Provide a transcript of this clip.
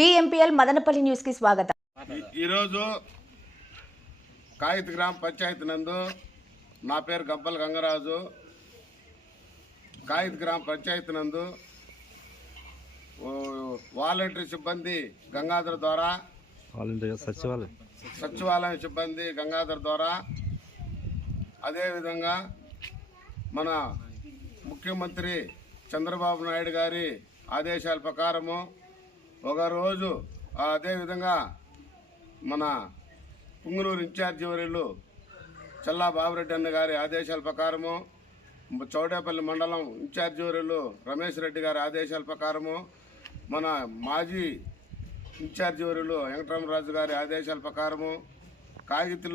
IPL Madanapalle న్యూస్కి స్వాగతం. ఈ- ఈరోజు కాగిత గ్రామ పంచాయతీ నందు నా పేరు గబ్బల గంగరాజు. కాగిత గ్రామ పంచాయతీ నందు వాలంటరీ సిబ్బంది గంగాధర్ ద్వారా వాలంటీర్ సచివాలయం. సచివాలయం సిబ్బంది గంగాధర్ ద్వారా అదేవిధంగా మన ముఖ్యమంత్రి చంద్రబాబు నాయుడు గారి ఆదేశాల ప్రకారము ఒక రోజు అదేవిధంగా మన పుంగునూరు ఇన్ఛార్జి వర్యులు చల్లా బాబురెడ్డి అన్న గారి ఆదేశాల ప్రకారము చౌడేపల్లి మండలం ఇన్ఛార్జి వర్యులు రమేష్ రెడ్డి గారి ఆదేశాల ప్రకారము మన మాజీ ఇన్ఛార్జి వర్యులు వెంకటరామరాజు గారి ఆదేశాల ప్రకారము కాగితంలో